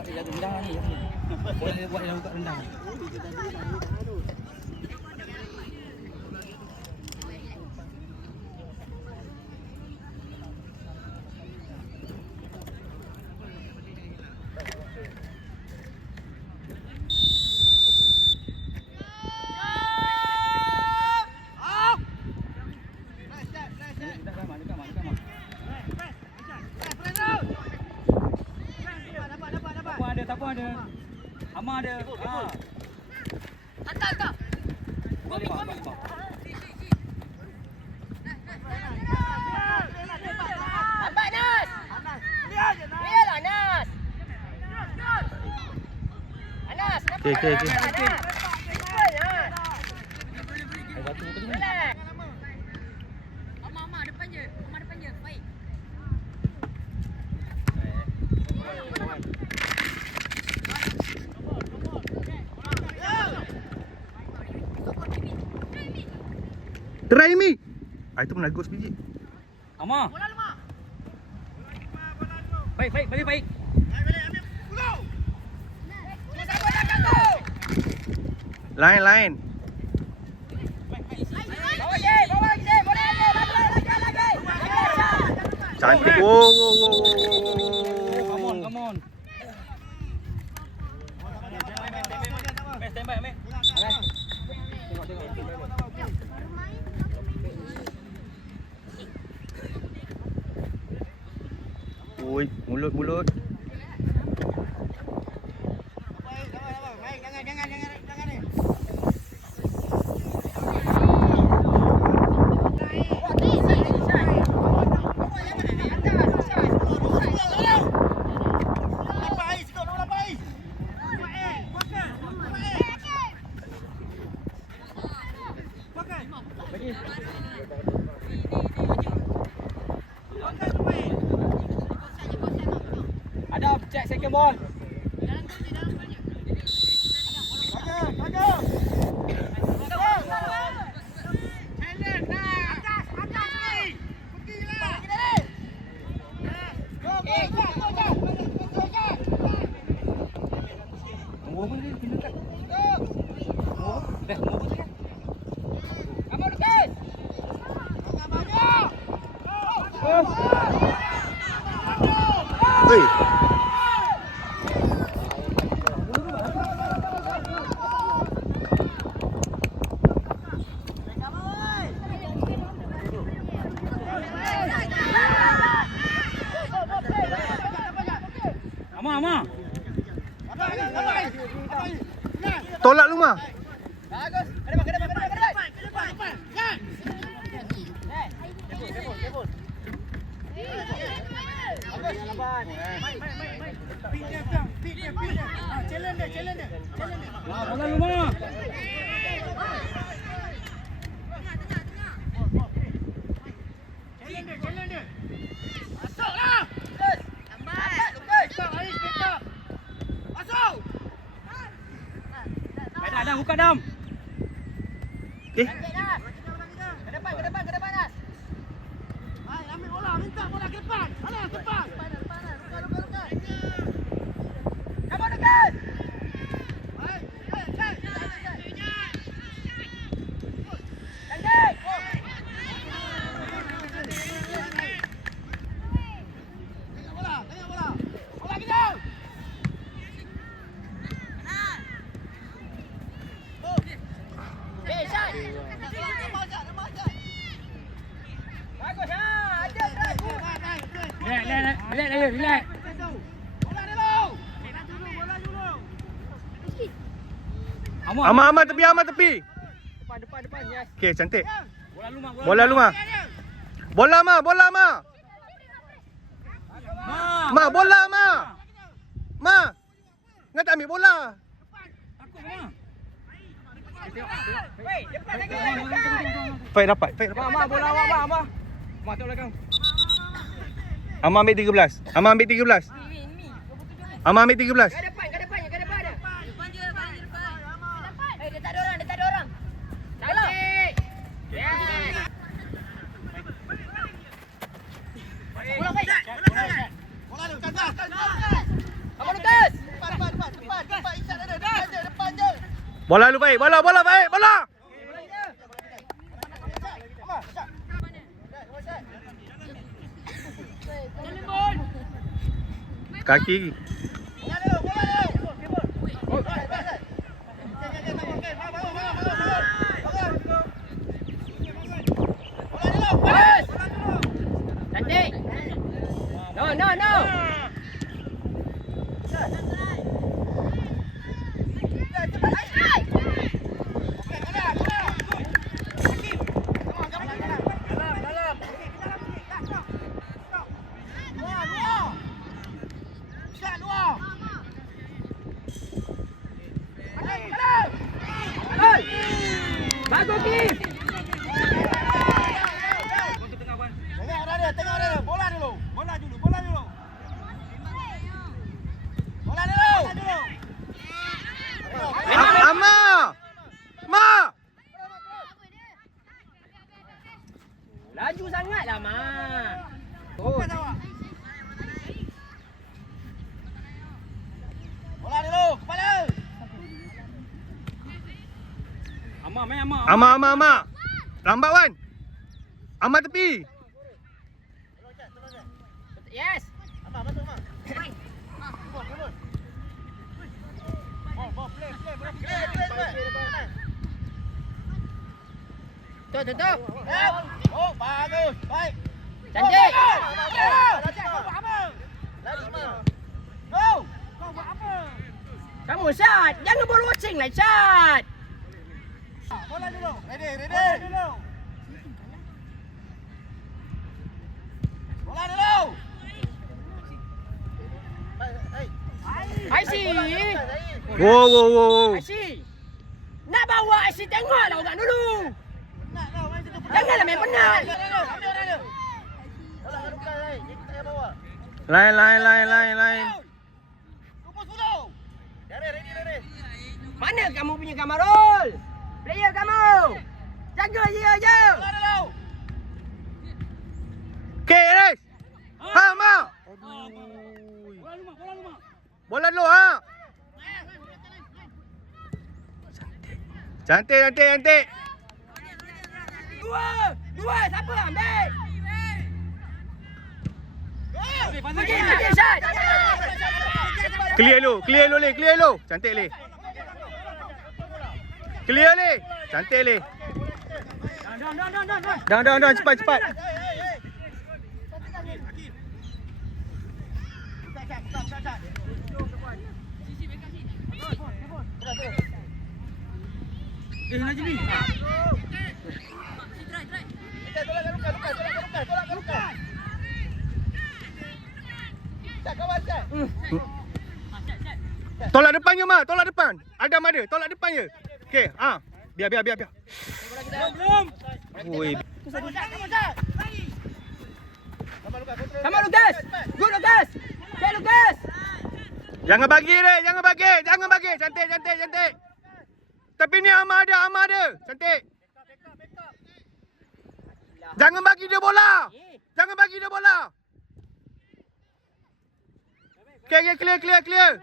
buat dia jaga rendang ni. Boleh buat dia buka rendang. Siapa ada? Amar ada. Ha. Hantar. Boleh pak. Lambat Nas. Lihatlah Nas. Anas, Okey. Amar depan je. Baik. Try me. Itu menagus biji. Amar. Bola lu mak. Baik. Ambil pulau. Siapa nak kata? Lain. Bawa je. Boleh lagi. Cantik. Wow. Come on. Stand by, Amir. Tengok. Oi, mulut. Jangan ni. Adam, check second ball. Tunggu apa dia kena kat. Tunggu apa kan? Kamu dekat. Oi. Amar. Tolak lu mah. Bagus. Ke depan. Challenge dia. Bola lu mah. Challenge dia. Masuklah. Lambat. Masuk. Adam, buka Adam. Eh, Ke depan Nas. Hai, ambil bola, minta bola ke depan. Mana depan? Luka. Kamu dekat. Hai. Cantik. Tengok bola. Bola kita. Shot. Bagus ha. Ada try. Relax. Bola dulu. Amar tepi. Depan. Yes. Okey, cantik. Bola lu mah. Bola mah. Ma, bola mah. Ma. Ngah tak ambil bola. Takut mah. Wei, depan lagi. Fight dapat. Amar, bola awak bang, Amar. Amar tengok belakang. Amar ambil 13. Amar ambil 13. Ke depan dia. Depan je, depan. Dia tak ada orang. Cantik. Yes. Bola baik. Bola tu, Kamu Lukas. Bola lu baik. Bola baik. Bola. Kaki. Cantik. No. Bagus, Kim. Tengok dia. Bola dulu. Ama. Ma. Laju sangatlah, Mak. Bola dulu. Kepala. Ama, main Ama. Ama. Lambat Wan. Ama tepi. Yes. Tutup. Oh, bagus. Baik. Cantik. Go. Kamu Syad, jangan bola watching lah Syad. Bola dulu. Ready. Bola dulu. Aisyah. Wow. Aisyah. Nak bawa Aisyah tengoklah orang dulu. Janganlah main penat. Lain. Tunggu dulu. Ready. Mana kamu punya Kamarul? Player kamu. Jaga dia je. Bola dulu. Okay, Res. Ha, Ma. Bola dulu, ha. Cantik. Dua, siapa ambil? Pergi Syad. Clear lu. Cantik Le. Clear Le. Cantik Le. Down, cepat. Najmi. Tolak depannya, Ma. Tolak depan. Adam ada. Tolak depan je. Okey, ha. Biar. Belum. Oi. Come on Lucas. Good Lucas. Okay Lucas. Jangan bagi. Cantik. Tapi ni Ama ada. Cantik. Jangan bagi dia bola. Okay, clear.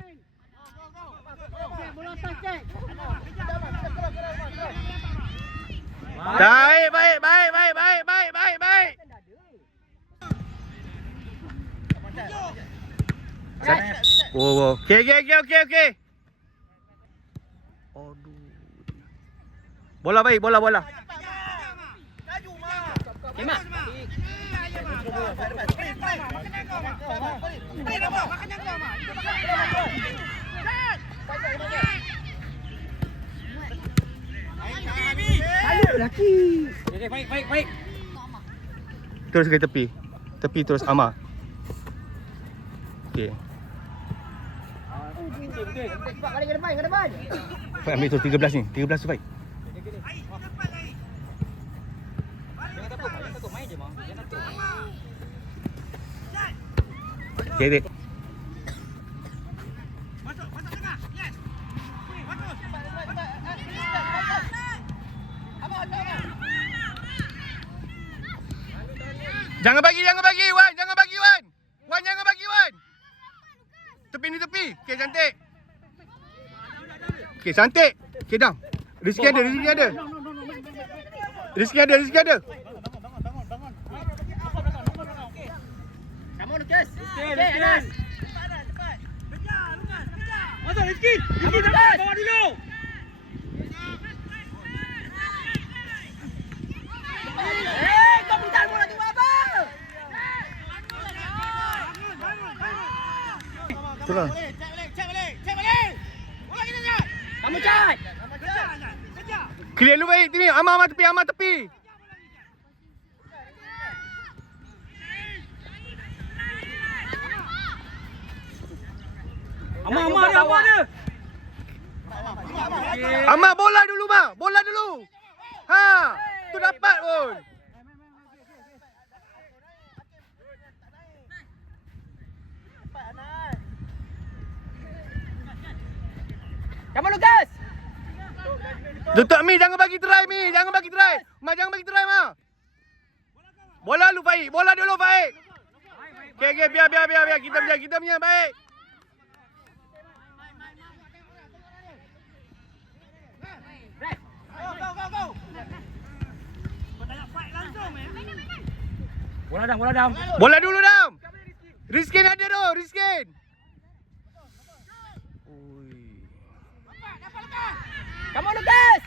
Baik. Oh. Okay. Aduh. Bola baik. Mak. Jadi baik. Terus ke tepi. Tepi terus Ama. Okey. Cepat kali ke depan. Baik ambil tu 13 ni. 13 tu baik. Okey, dek. Jangan bagi Wan. Wan jangan bagi Wan. Tepi. Okey, cantik. Okey, cantik. Okey, dah. Rizky ada. Rizky ada. Come on, Lucas. Okey, Okey, Anas. Masuk Rizky. Rizky dapat bawa dulu. Kau minta bola tu apa? Itulah. Cek balik. Bola kita Jad. Kamu cat. Kejar. Clear lu baik sini. Amal tepi. Amar dia. Amal bola dulu, Ma. Bola dulu. Ha, tu dapat pun. Come on, Lucas. Tutup Mi, jangan bagi try Mi. Ma, jangan bagi try, Ma. Bola lu Faik. Bola dulu Faik. Okey, biar. Kita punya baik. Go. Bola dam. Bola dulu, Dam. Rizkin ada tu, Rizkin. Come on, Lucas.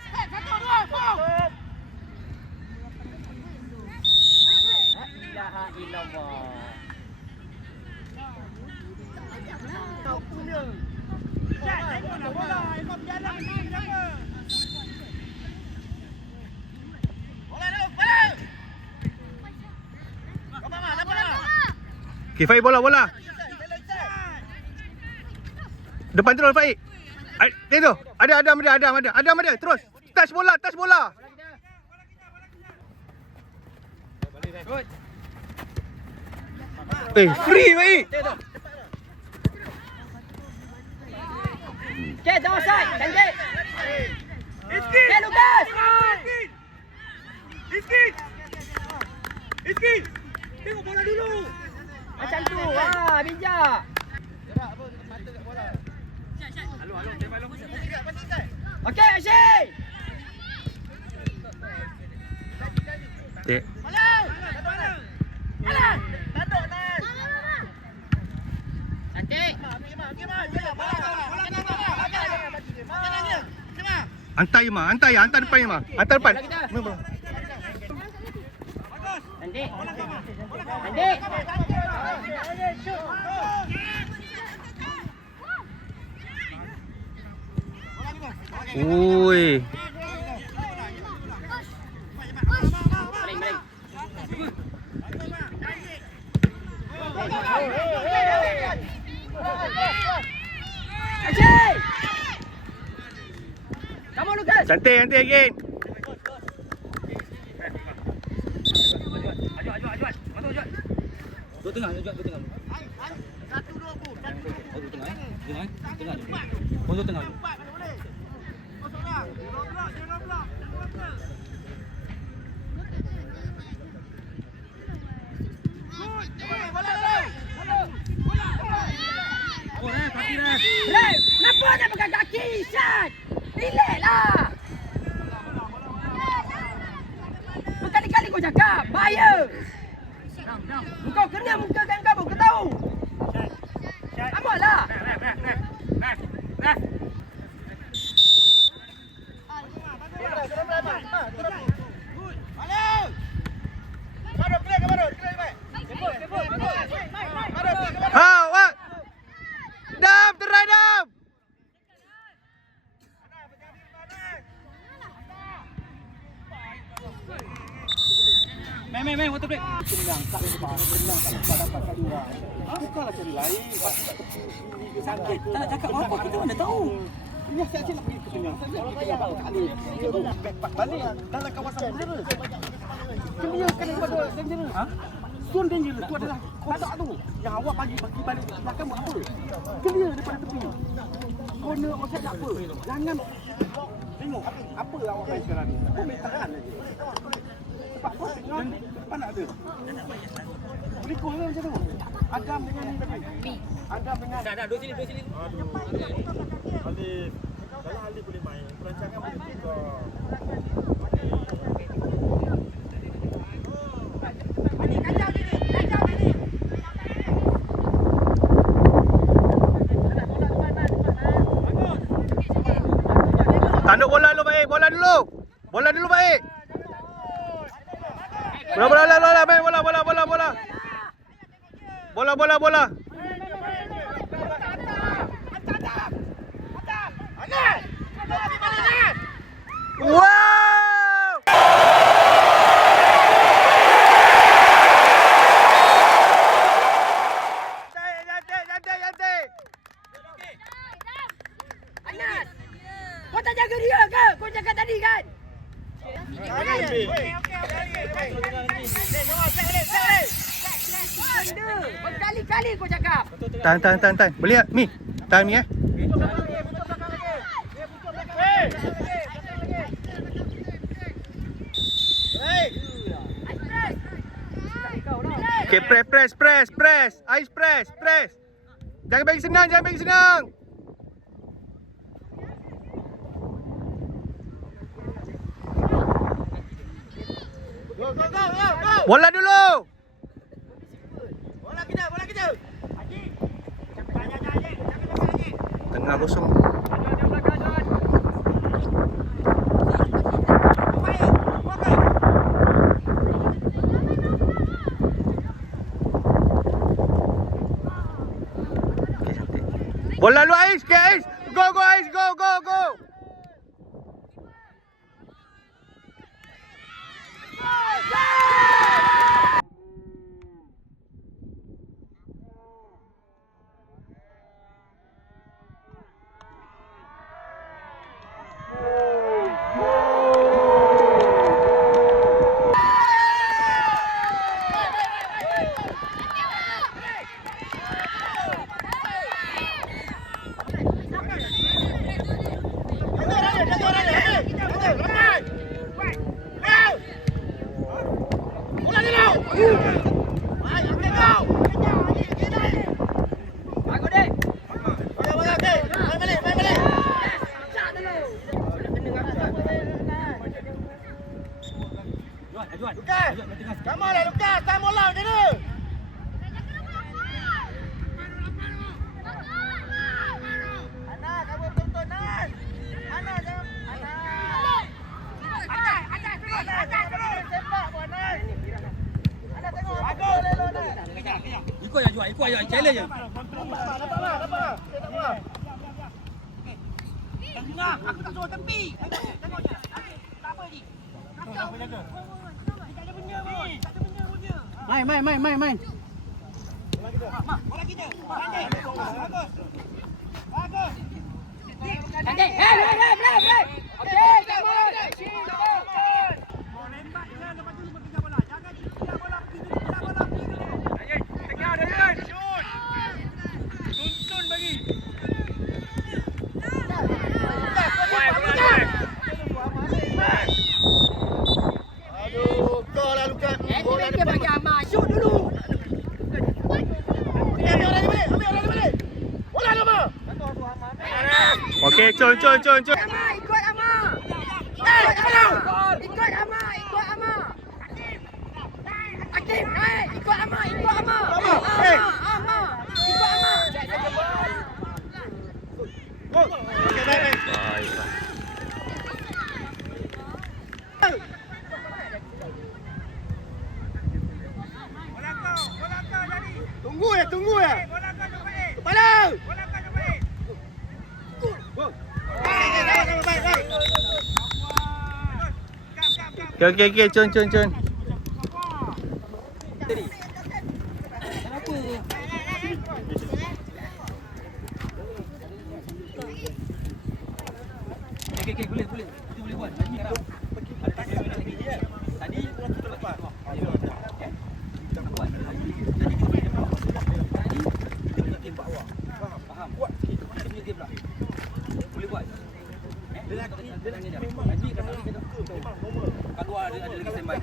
La ilaha illallah. Okey, Faik bola. Depan terus Faik. Tengok tu. Ada. Terus. Touch bola. Free Faik. Okay, jangan side. Cantik. Rizky. Okay, Lucas. Rizky. Tengok bola dulu. Macam tu. Wah, bijak. Okay, Asyik. Cik. Cantik. Hantar je, Ma. Hantar depan je, Ma. Hantar depan. Cantik. Ui. Baling. Asyik. Come on, Lucas. Cantik again. Dua tengah. Pojok tengah. Ref, kenapa nak pegang kaki? Sat. Relax lah. Berkali-kali kau cakap, bahaya. Kau kena mukakan kau tahu. Amatlah. Ha, wak. Dam, terai Dam. Main, water break. Bukanlah cari lain. Sakit. Tak nak cakap apa, kita mana tahu. Ini asyik nak pergi ke tengah. Kalau bayar kali. Dia tu backpack balik dalam kawasan dangerous. Dia kena kepada dangerous. Zone dangerous tu adalah kotak tu. Yang awak bagi balik belakang buat apa? Clear daripada tepi. Corner outside tak apa. Jangan tengok apa awak main sekarang ni. Kau main tahan aja. Sebab kau tengok depan ada. Boleh gol kan macam tu. Adam dengan ni tadi. Adam dengan. Dah, duduk sini. Alif. Dalam hal ni boleh main. Perancangan boleh juga. Tanduk bola dulu baik. Bola dulu. Bola dulu baik. Bola main bola. Bola. Wow! Cantik. Anas, kau tak jaga dia ke? Kau cakap tadi kan? Benda, berkali-kali kau cakap. Tahan. Boleh tak? Mi, tahan Mi Okay, press. Ais press. Jangan bagi senang. Go. Bola dulu. Bola kita. Tengah kosong. Okay, cantik. Bola lu Ais, ke Ais. Go Ais, go. Lukas! Come on lah Lukas! Time bola macam ni! Ana, kamu tonton Nan! Ana, jangan! Ana! Atas terus! Sepak buat Nan! Ana tengok! Bagus! Ikut je, challenge je. Nampak? Tengah, aku tak suruh tepi. Tengok je. Tak apa ni. Kacau. Main. Bola kita. Bagus. Cantik. Play. Okey, come on. Rembat je lepas tu lupa kejar bola. Jangan kejar bola pergi dulu. Tengah dia. Shoot. Tuntun bagi. Aduh, kau lah Lukas. Bola Dia bagi Amar. Shoot dulu. Ambil orang ni balik. Bola nama. Okey, cun. Amar, ikut Amar. Ikut Amar. Akif, naik. Ikut Amar. Ikut Amar. Okey, baik. Baiklah. Bola kau jadi. Tunggu ya. Bola kau jumpa ni. Kepala. Bola kau jumpa ni. Baik. Okey, cun. Okey, boleh. Itu boleh buat. Tadi kita lepas. Faham. Buat sikit. Kita punya game lah. Boleh buat. Dia memang kat luar ada lagi standby.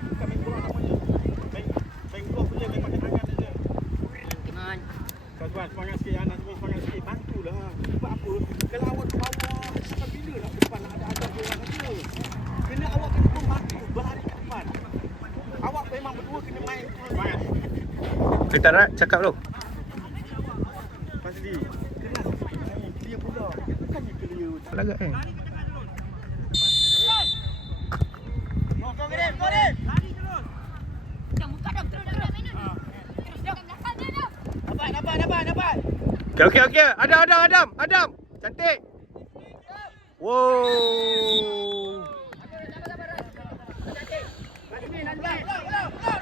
semangat sikit anak semua semangat sikit. Bantulah. Sebab apa? Kalau awak ke bawah, sampai bila nak ke depan nak ada orang aja. Kena awak kena membantu berlari ke depan. Awak memang berdua kena main semangat. Kita nak cakap dulu. Fazli, keras main clear pula. Bukannya clear. Lagak eh. Okey. Adam. Cantik. Wow.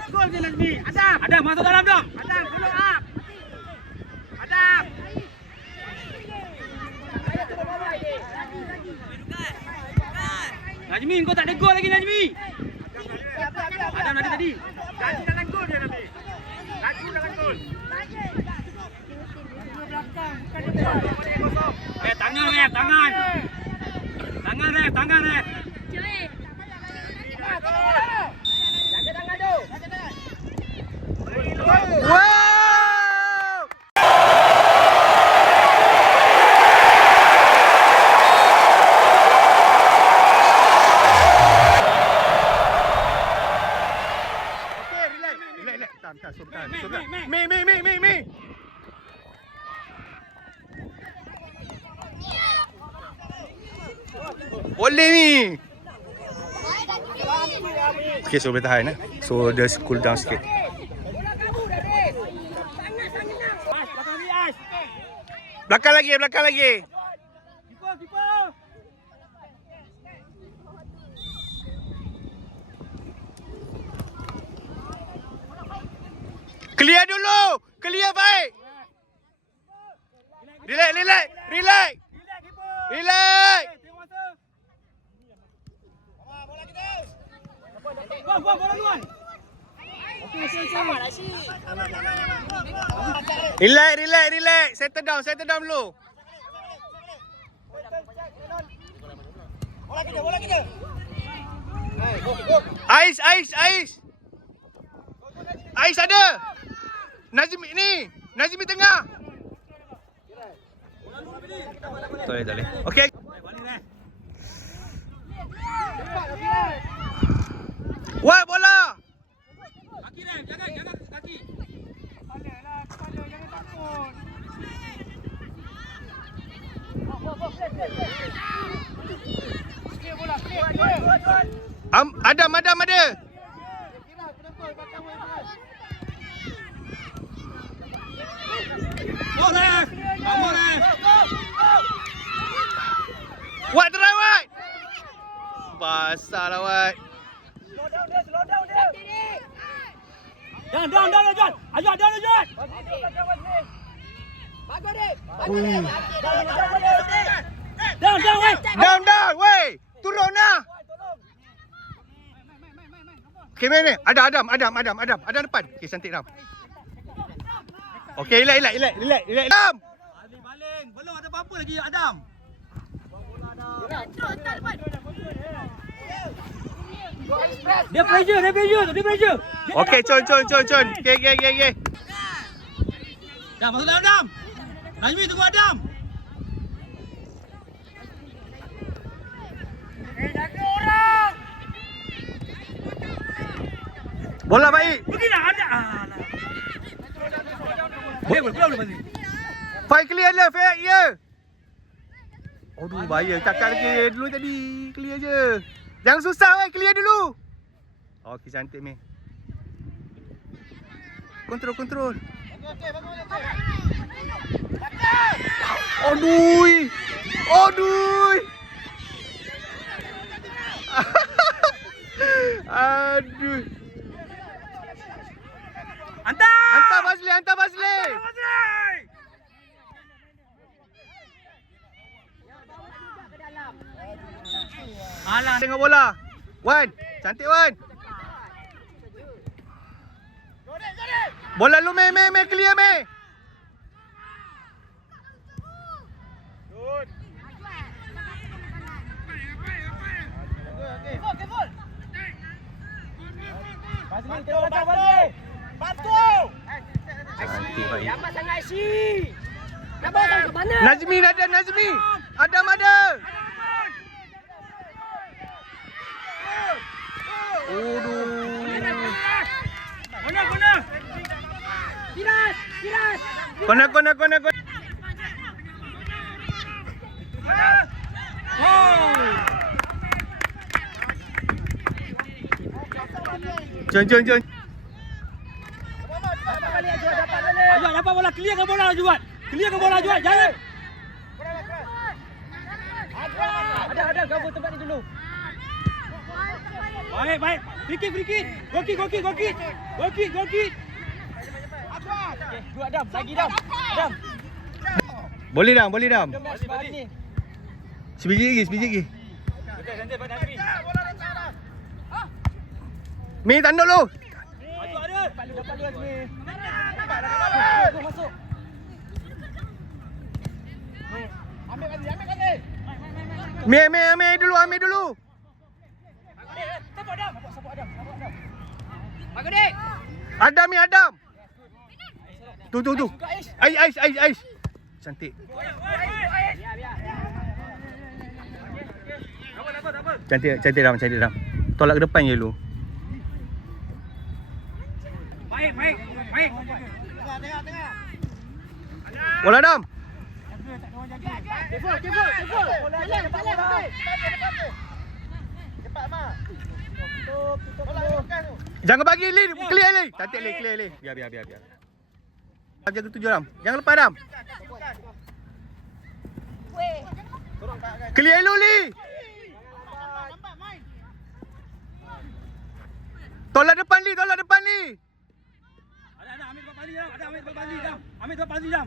Gol je Nazmi. Adam masuk dalam dong. Adam follow up. Adam. Nazmi, kau tak ada gol lagi Nazmi. Adam ada tadi. Laju dengan gol dia Nazmi. Laju dengan gol. Tangan ref. Tangan ref. Jaga tangan tu. Wow. Relax. Tahan. Mi. Boleh ni. Okay, so boleh tahan eh. So dia cool down sikit. Belakang lagi. Kiper. Clear dulu. Clear baik. Relax. Bola luar. Relax. Settle down dulu. Bola kita. Ais. Ais ada. Nazmi tengah. Tak boleh. Okey. Wah, bola. Kaki rem, jaga kaki. Kepala jangan takut. Clear bola, clear. Adam ada. Boleh. Wat try Wat. Basah lah Wat. Slow down dia. Down, John. Ayo, John. Bagus dia. Down, weh. Turun lah. Okay, mana? Ada Adam. Ada depan. Okay, cantik Adam. Okay, relax. Adam. Baling. Belum ada apa-apa lagi Adam. Dia pressure. Okay, Con. Okay. Dah masuk dalam Adam. Nazmi tunggu Adam. Jaga orang. Bola baik. Begini ada. Boleh Nazmi. Fight clear lah, fair ya. Aduh, bahaya. Cakap lagi dulu tadi. Clear je. Jangan susah clear dulu. Okey, cantik Mei. Kontrol. Aduh. Aduh. Hantar Fazli. Alah. Tengok bola. Wan, cantik Wan. Bola lu Mei clear Mei. Bantu. baik. Lambat sangat si. Nak bawa sampai mana? Nazmi ada, Nazmi. Adam ada. Kona. Firas. Kona. Jom. Ajuan dapat bola, clearkan bola Ajuan. Jangan. Ada gabung tempat ni dulu. Baik. Free kick. Goal kick. Dua Adam, lagi Adam. Boleh Dam. Balik. Sebiji lagi. Santai pada Azmi. Mi tanduk lu. Maju ada. Dapat lu Azmi. Masuk. Ambil kali. Ambil dulu. Siapa Adam? Bagus dik. Adam. Tu. Ais. Cantik. Cantik Dam. Tolak ke depan je lu. Baik. Bola Dam. Keful. Jangan bagi Li, clear Li. Cantik Li, clear Li. Biar. Jaga tujuh Dam. Jangan lepas Dam. Clear lu Li. Tolak depan Li. Ada ambil tempat Fazli Dam. Ambil tempat Fazli Dam.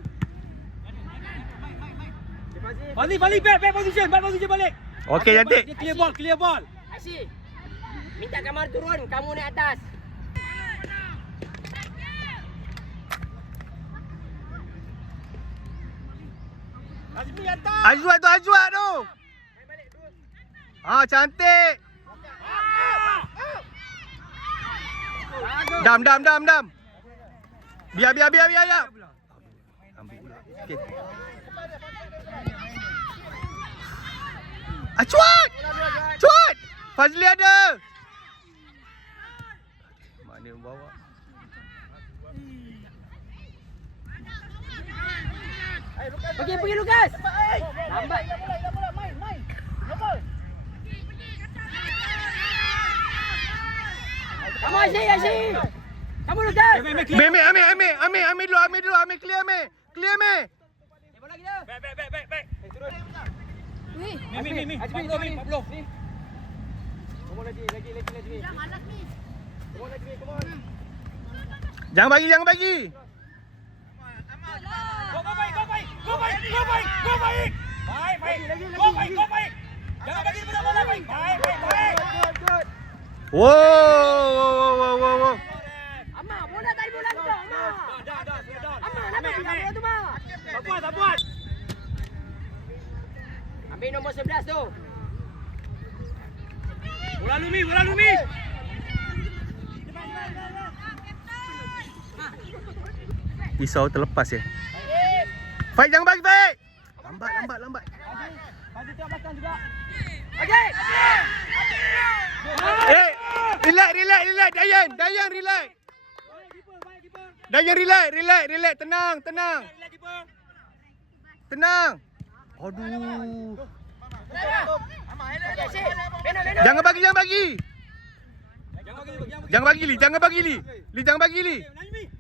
Fazli back position balik. Okey, cantik. Dia clear ball. Asyik. Minta Kamar turun, kamu naik atas. Azmi atas. Azwat tu. Cantik. Dam. Biar. Ambil pula. Okey. Cuat. Fazli ada. Mana bawa? Pergi Lukas. Lambat. Kamu Asyik. Kamu Lukas. Ambil dulu. Ambil clear. Bola kita. Back. Ni. Azmi, Pablo. Jangan bagi. Go baik. Baik. Jangan bagi pada bola baik. Baik. Wow. Amma, bola tadi bola kita. Dah. Amma, nak bola tu, Ma. Tak puas. Ambil nombor 11 tu. Bola Lumi. Pisau terlepas ya. Fight jangan bagi Fight. Lambat. Fazli tengok belakang juga. Okey. Relax. Dayan relax. Dayan relax. Tenang. Aduh. Jangan bagi. Jangan bagi Li. Jangan bagi Li.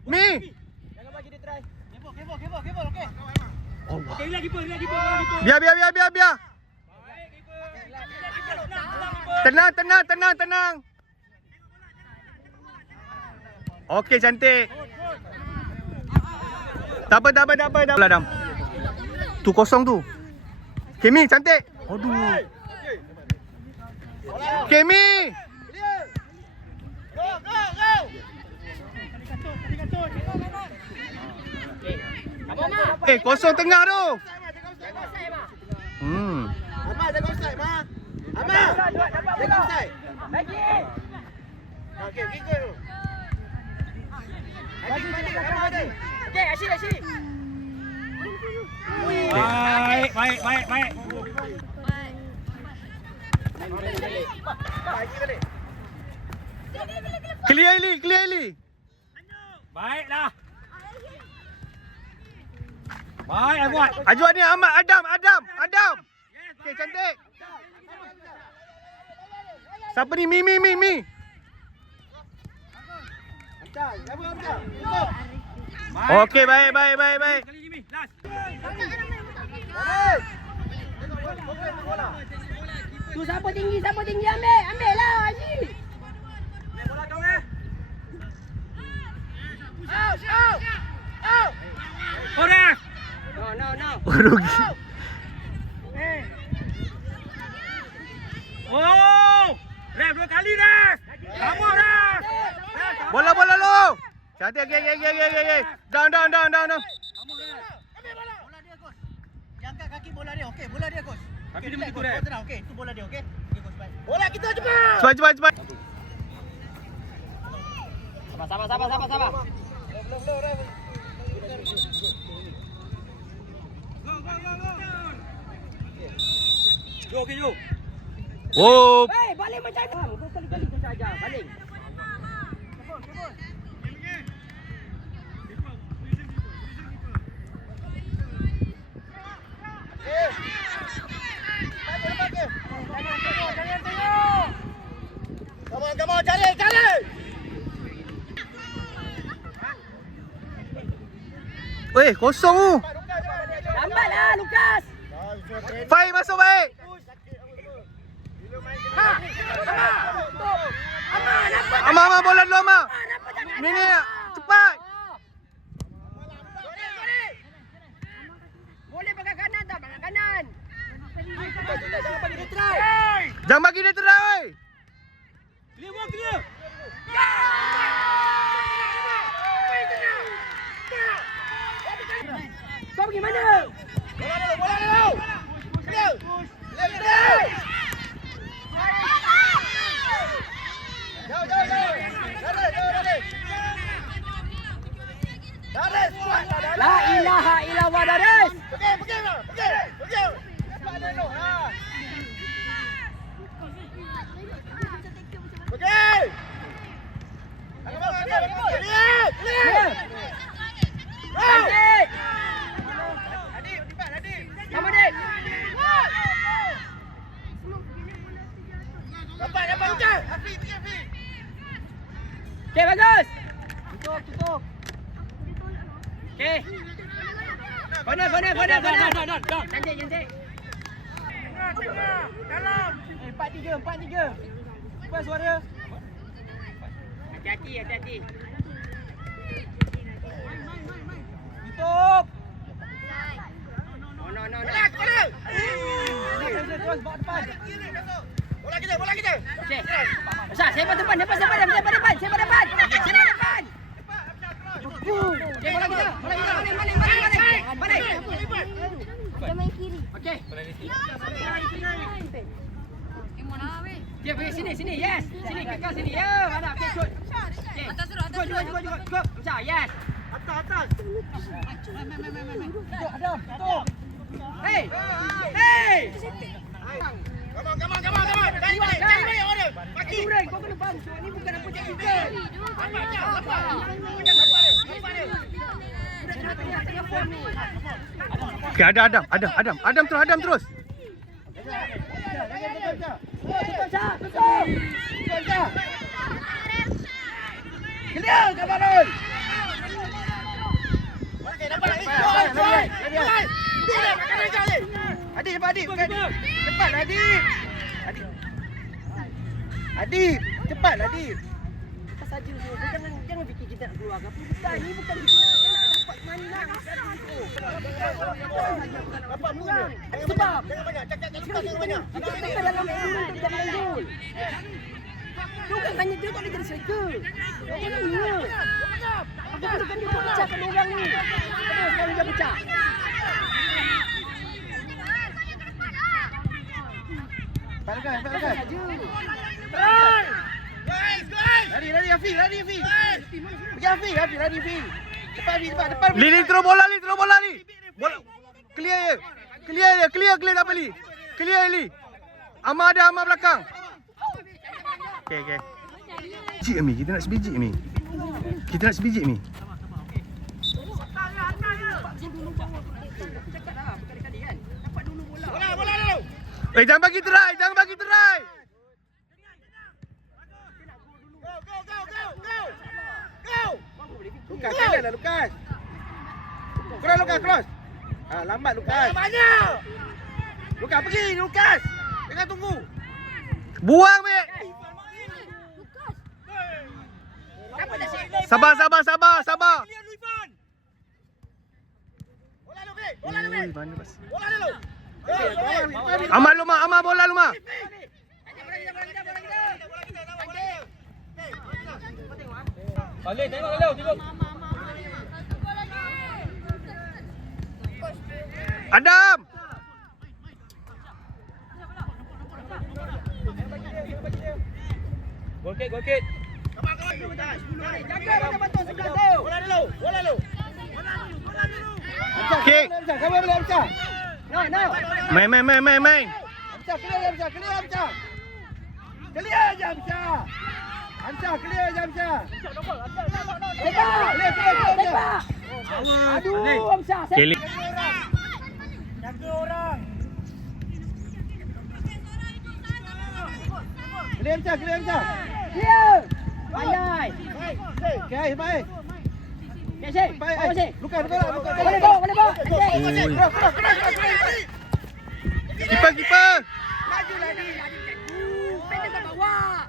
Mi. Jangan bagi dia try. Kebol, okey. Allah. Okey, relax keeper. Biar. Baik, keeper. Tenang. Okey, cantik. Tak apa. Dam. Tu kosong tu. Kemi, cantik. Aduh. Kemi. Kamu Ma. Kosong tengah tu. Jaga saya, Ma. Amal jaga offside, Ma. Amal. Jaga offside. Lagi. Okey, gigil. Lagi balik. Okey, Asyik. Baik. Clear Ili. Baiklah. Baik, Azwan. Azwan ni Ahmad, Adam. Okey, cantik. Siapa ni? Mi. Okey, baik. Kali Jimmy, last. Tu siapa tinggi ambil lah Haji. Bola kau Out. Korang. No. Rugi. Oh! Ref 2 kali ref. Sama ref. Bola lu. Cantik. Okay. Down. Angkat kaki bola dia. Okey, bola dia coach. Kaki Okey, dia relax, begitu, coach. Ref. Tenang, okey. Itu bola dia, okey. Okey, coach, baik. Bola kita cepat. Cepat. Sabar. Go. Oh, Hei, balik macam mana? Kau kali-kali tu saja, balik. Come on, cari. weh, kosong tu. Lambatlah, Lukas. Baik, masuk baik. Aman, Amal, bola dulu, Amal. Ni, cepat. Boleh pakai kanan tak? Pakai kanan. Jangan bagi dia try, weh. Clear. Kau pergi mana? Bola dulu. Clear. Jauh. Daris, kuat. La ilaha illallah Daris. Pergi. Cepat dulu. Ha. Pergi. Clear. Cantik. Adik. Sama Dik. Dapat. Afi. Okey, bagus. Tutup. Okey. Corner. Cantik. Dalam. 4-3. Cepat suara. Hati-hati. Tutup. No. Terus bawa depan. Bola kita. Okey. Besar, saya depan. Saya depan. Okey, bola kita. Balik. Dia main kiri. Okey. Dia pergi sini. Yes. Sini kekal sini. Ya, mana? Okey, shoot. Okey. Atas terus. Go. Besar, yes. Atas. Tutup. Hey. Come on. Cari balik orang. Pagi. Kurang, kau kena bantu. Ni bukan apa cakap kita. Okey, Adam terus. Tutup. Clear, Kabarul. Okey, dapat. Adik, cepat Adik. Cepat Adik. Adik, cepat Adik. Apa saja tu. Jangan fikir kita nak keluar ke apa. Bukan, ni bukan kita nak dapat mana. Dapat pulang. Sebab Jangan banyak. Cakap jangan banyak. kita tengah dalam turun untuk jangan gol. Bukan hanya dia tak boleh jadi striker. Jangan ni. Aku berikan dia pecahkan orang ni. Terus kalau dia pecah. Balakan. Guys. Lari Hafiz. Pergi Hafiz. Lari Hafiz. Li terus bola Li. Bola. Clear je. Clear dapat Li. Clear Li. Amar belakang. Okey. Biji Mi, kita nak sebiji Mi. Bola dulu. Jangan bagi try. Go. Lukas, jalanlah Lukas. Cross. Lambat Lukas. Banyak. Lukas pergi, Lukas. Jangan tunggu. Buang Mi. Sabar. Clear dulu Ivan. Bola dulu. Mana pas? Bola dulu. Amar bola lu Ma. Balik tengok. Adam. Gol kick. Jaga betul sebelah tu. Bola dulu. Kick. Kamu boleh Hamzah. No. Main. Hamzah clear Hamzah. Clear je Hamzah. Tembak. Aduh, Hamzah. Kelly. Jaga orang. Clear Hamzah. Clear. Pandai. Okey, baik. Cek. Bawa cek. Lukas. Boleh bawa. Kiper. Laju lagi. Pendek ke bawah.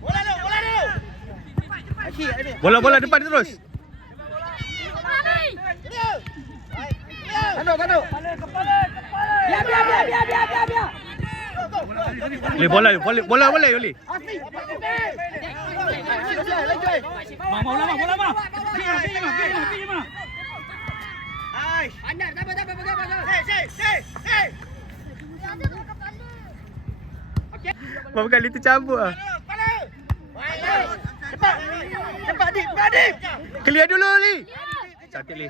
Bola dulu. Bola depan terus. Tanduk. Biar. Boleh bola boleh. Bola mah. Pergi mah. Andar, tak apa. Hey. Berapa kali tercampur ah. Cepat Dik. Clear dulu Li. Cantik Li.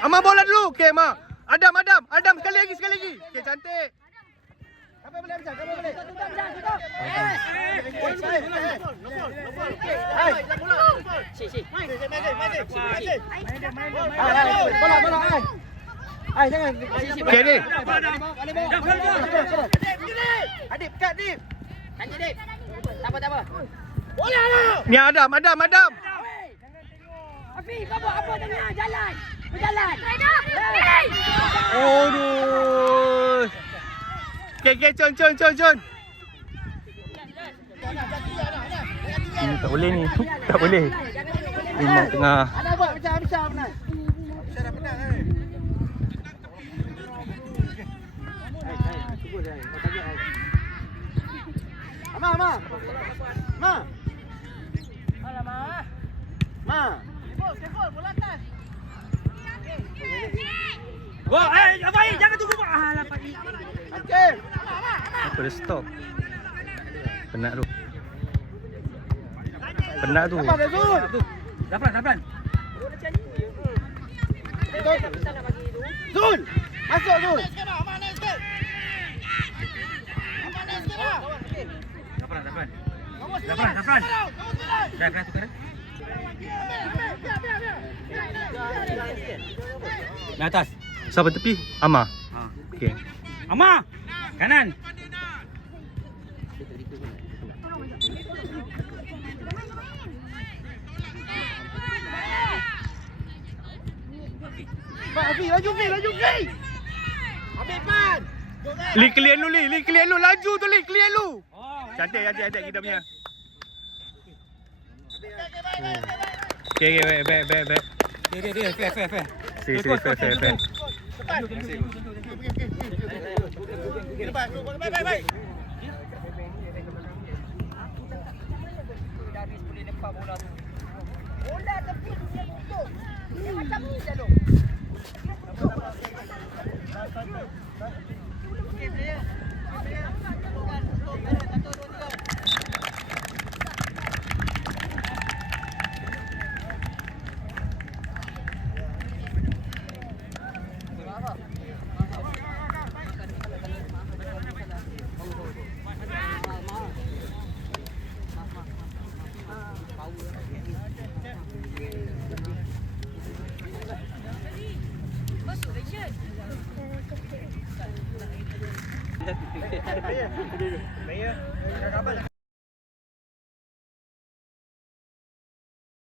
Amar bola dulu. Okey Ma. Adam. Sekali lagi. Okey cantik. Apa boleh Hamzah? Boleh. Bola. Jangan. Okey ni. Adib, kat Dip. Tanya Dik. Tak apa. Bola dulu. Ni Adam. Afi, kau buat apa tengah jalan? Berjalan. Aduh. Okey, Con. Tak boleh ni. Tak boleh. Memang tengah. Ada buat macam Hamzah penat. Ma. Bola atas. Go, Abai, jangan tunggu. Alah, Pak. Okey. Apa dah stop? Penat tu. Apa dah Zul? Dapran. Zul. Masuk Zul. Dapran. Dah kena tukar. Di atas. Siapa tepi? Amar. Okey. Amar. Kanan. Pak Afi, laju Fi. Ambil pan. Li clear lu. Laju tu Li, clear lu. Cantik kita punya. Okey, baik. Dia, fair. Fair. Baik. Bola tepi dia itu. Dia macam ni je tu. Player. Player. Kakak abang.